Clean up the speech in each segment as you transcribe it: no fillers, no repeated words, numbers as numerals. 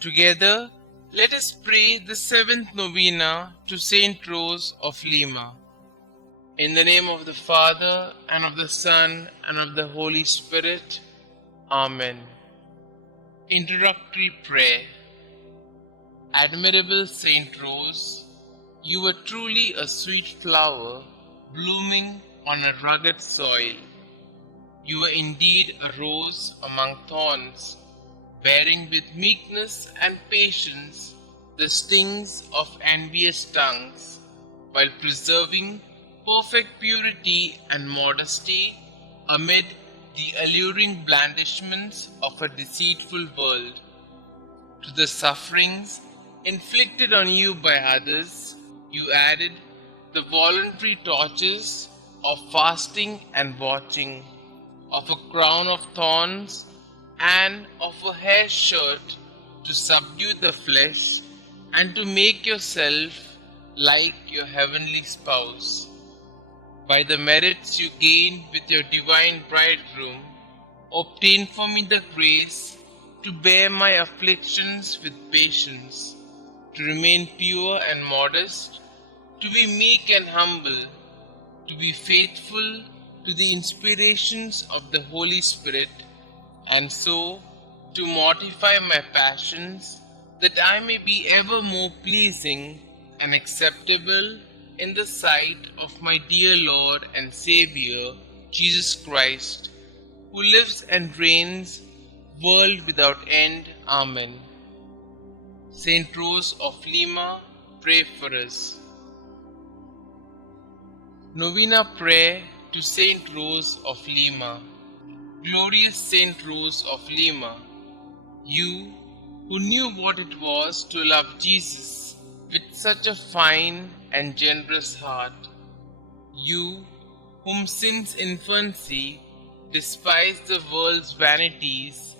Together, let us pray the seventh novena to St Rose of Lima. In the name of the Father, and of the Son, and of the Holy Spirit. Amen. Introductory Prayer. Admirable St Rose, you were truly a sweet flower blooming on a rugged soil. You were indeed a rose among thorns, bearing with meekness and patience the stings of envious tongues, while preserving perfect purity and modesty amid the alluring blandishments of a deceitful world. To the sufferings inflicted on you by others, you added the voluntary tortures of fasting and watching, of a crown of thorns and of a hair shirt to subdue the flesh and to make yourself like your heavenly spouse. By the merits you gained with your divine bridegroom, obtain for me the grace to bear my afflictions with patience, to remain pure and modest, to be meek and humble, to be faithful to the inspirations of the Holy Spirit, and so to mortify my passions, that I may be ever more pleasing and acceptable in the sight of my dear Lord and Xavier, Jesus Christ, who lives and reigns, world without end. Amen. St Rose of Lima, pray for us. Novena Prayer to St Rose of Lima. Glorious St Rose of Lima, you who knew what it was to love Jesus with such a fine and generous heart, you whom since infancy despised the world's vanities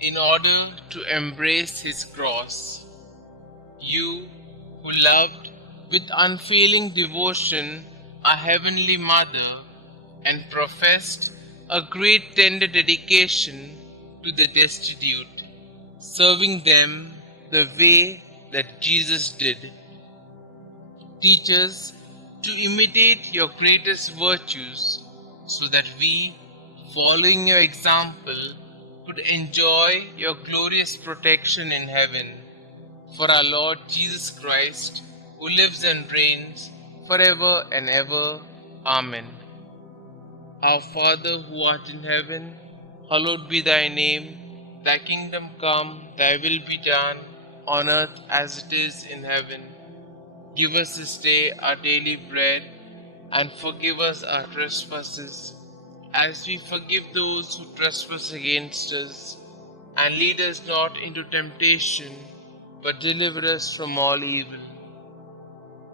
in order to embrace his cross, you who loved with unfailing devotion our Heavenly Mother and professed a great tender dedication to the destitute, serving them the way that Jesus did. Teach us to imitate your greatest virtues, so that we, following your example, could enjoy your glorious protection in heaven. For our Lord Jesus Christ, who lives and reigns forever and ever. Amen. Our Father who art in heaven, hallowed be thy name. Thy kingdom come, thy will be done, on earth as it is in heaven. Give us this day our daily bread, and forgive us our trespasses, as we forgive those who trespass against us. And lead us not into temptation, but deliver us from all evil.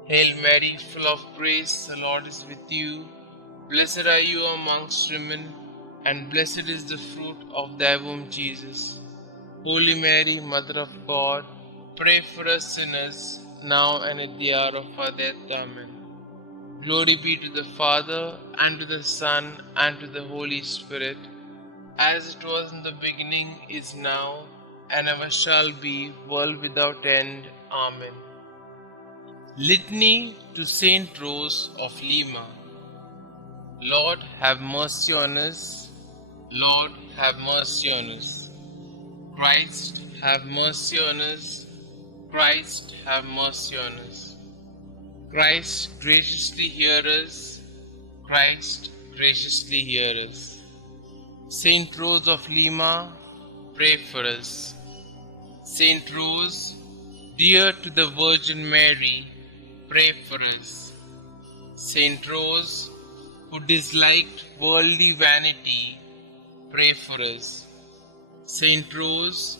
Hail Mary, full of grace, the Lord is with you. Blessed are you amongst women, and blessed is the fruit of thy womb, Jesus. Holy Mary, Mother of God, pray for us sinners, now and at the hour of our death. Amen. Glory be to the Father, and to the Son, and to the Holy Spirit, as it was in the beginning, is now, and ever shall be, world without end. Amen. Litany to St Rose of Lima. Lord, have mercy on us. Lord, have mercy on us. Christ, have mercy on us. Christ, have mercy on us. Christ, graciously hear us. Christ, graciously hear us. St Rose of Lima, pray for us. St Rose, dear to the Virgin Mary, pray for us. St Rose, who disliked worldly vanity, pray for us. St Rose,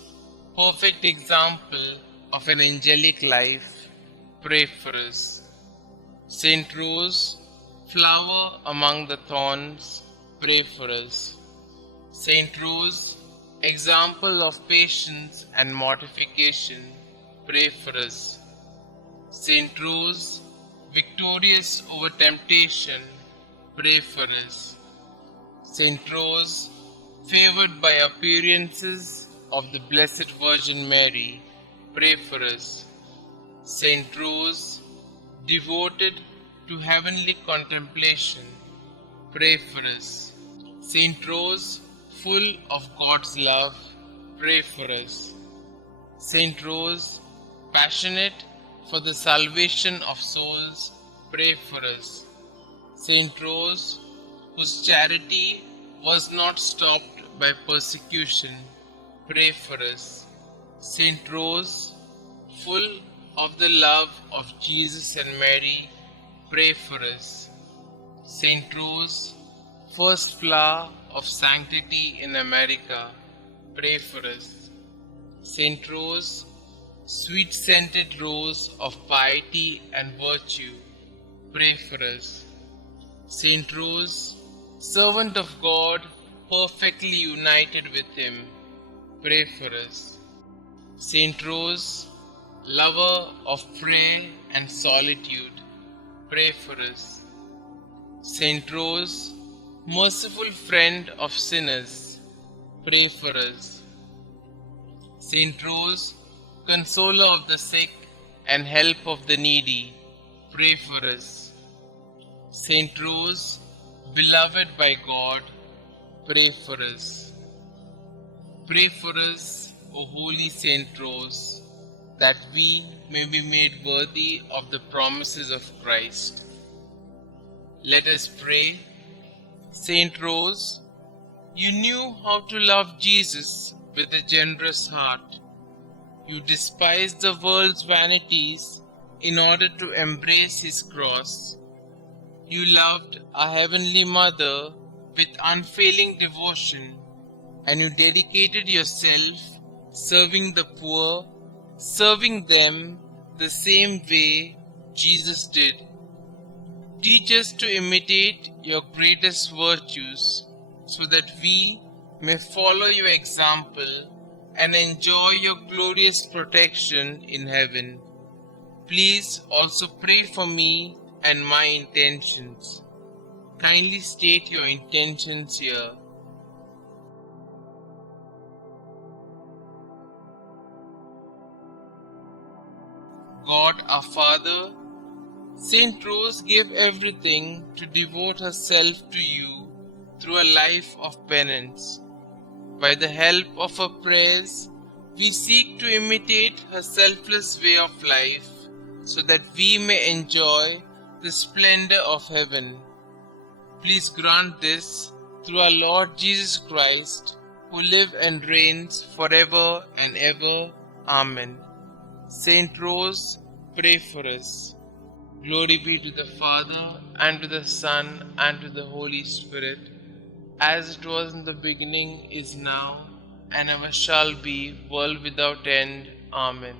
perfect example of an angelic life, pray for us. St Rose, flower among the thorns, pray for us. St Rose, example of patience and mortification, pray for us. St Rose, victorious over temptation, pray for us. St Rose, favored by appearances, of the Blessed Virgin Mary, pray for us. St Rose, devoted to heavenly contemplation, pray for us. St Rose, full of God's love, pray for us. St Rose, passionate for the salvation of souls, pray for us. St Rose, whose charity was not stopped by persecution, pray for us. St Rose, full of the love of Jesus and Mary, pray for us. St Rose, first flower of sanctity in America, pray for us. St Rose, sweet-scented rose of piety and virtue, pray for us. St Rose, servant of God, perfectly united with Him, pray for us. St Rose, lover of prayer and solitude, pray for us. St Rose, merciful friend of sinners, pray for us. St Rose, consoler of the sick and help of the needy, pray for us. St Rose, beloved by God, pray for us. Pray for us, O Holy St Rose, that we may be made worthy of the promises of Christ. Let us pray. St Rose, you knew how to love Jesus with a generous heart. You despised the world's vanities in order to embrace His cross. You loved our Heavenly Mother with unfailing devotion, and you dedicated yourself serving the poor, serving them the same way Jesus did. Teach us to imitate your greatest virtues so that we may follow your example and enjoy your glorious protection in heaven. Please also pray for me and my intentions. Kindly state your intentions here. God our Father, St. Rose gave everything to devote herself to you through a life of penance. By the help of her prayers, we seek to imitate her selfless way of life so that we may enjoy the splendor of heaven. Please grant this through our Lord Jesus Christ, who lives and reigns forever and ever. Amen. Saint Rose, pray for us. Glory be to the Father, and to the Son, and to the Holy Spirit, as it was in the beginning, is now, and ever shall be, world without end. Amen.